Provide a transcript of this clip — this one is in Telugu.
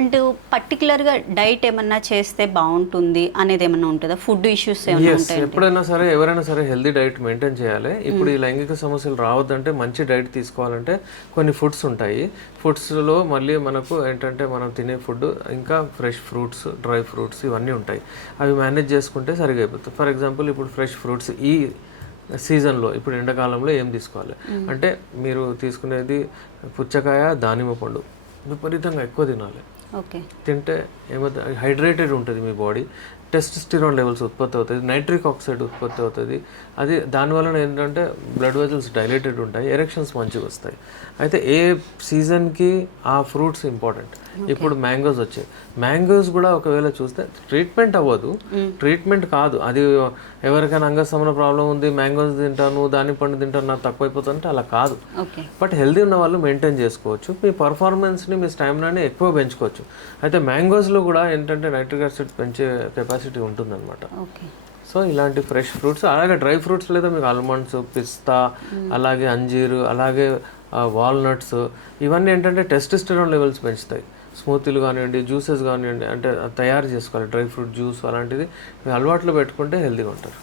అండ్ పర్టికులర్గా డైట్ ఏమన్నా చేస్తే బాగుంటుంది అనేది ఏమన్నా ఉంటుందా? ఫుడ్ ఇష్యూస్ ఏమైనా ఉంటాయంటే? ఎప్పుడైనా సరే ఎవరైనా సరే హెల్దీ డైట్ మెయింటైన్ చేయాలి. ఇప్పుడు ఈ లైంగిక సమస్యలు రావద్దంటే మంచి డైట్ తీసుకోవాలంటే కొన్ని ఫుడ్స్ ఉంటాయి. ఫుడ్స్లో మళ్ళీ మనకు ఏంటంటే మనం తినే ఫుడ్ ఇంకా ఫ్రెష్ ఫ్రూట్స్, డ్రై ఫ్రూట్స్ ఇవన్నీ ఉంటాయి. అవి మేనేజ్ చేసుకుంటే సరిగా అయిపోతుంది. ఫర్ ఎగ్జాంపుల్ ఇప్పుడు ఫ్రెష్ ఫ్రూట్స్ ఈ సీజన్లో ఇప్పుడు ఎండాకాలంలో ఏం తీసుకోవాలి అంటే మీరు తీసుకునేది పుచ్చకాయ, దానిమ్మ పండు విపరీతంగా ఎక్కువ తినాలి. ఓకే. తింటే ఏమవుతుంది, హైడ్రేటెడ్ ఉంటుంది మీ బాడీ, టెస్టోస్టిరాన్ లెవెల్స్ ఉత్పత్తి అవుతుంది, నైట్రిక్ ఆక్సైడ్ ఉత్పత్తి అవుతుంది. అది దానివల్ల ఏంటంటే బ్లడ్ వెజల్స్ డైలేటెడ్ ఉంటాయి, ఎరెక్షన్స్ మంచిగా వస్తాయి. అయితే ఏ సీజన్కి ఆ ఫ్రూట్స్ ఇంపార్టెంట్. ఇప్పుడు మ్యాంగోస్ వచ్చాయి, మ్యాంగోస్ కూడా ఒకవేళ చూస్తే ట్రీట్మెంట్ అవ్వదు, ట్రీట్మెంట్ కాదు అది. ఎవరికైనా అంగస్తంభన ప్రాబ్లం ఉంది, మ్యాంగోస్ తింటాను, దాని పండు తింటాను, నాకు తక్కువైపోతుంది అంటే అలా కాదు. బట్ హెల్దీ ఉన్న వాళ్ళు మెయింటైన్ చేసుకోవచ్చు, మీ పర్ఫార్మెన్స్ని, మీ స్టామినాని ఎక్కువ పెంచుకోవచ్చు. అయితే మ్యాంగోస్లో కూడా ఏంటంటే నైట్రిక్ యాసిడ్ పెంచే కెపాసిటీ ఉంటుందన్నమాట. సో ఇలాంటి ఫ్రెష్ ఫ్రూట్స్, అలాగే డ్రై ఫ్రూట్స్ లేదా మీకు ఆల్మండ్స్, పిస్తా, అలాగే అంజీరు, అలాగే వాల్నట్స్, ఇవన్నీ ఏంటంటే టెస్టోస్టెరాన్ లెవెల్స్ పెంచుతాయి. స్మూతీలు కానివ్వండి, జ్యూసెస్ కానివ్వండి, అంటే తయారు చేసుకోవాలి డ్రై ఫ్రూట్ జ్యూస్ అలాంటిది అలవాట్లు పెట్టుకుంటే హెల్తీగా ఉంటారు.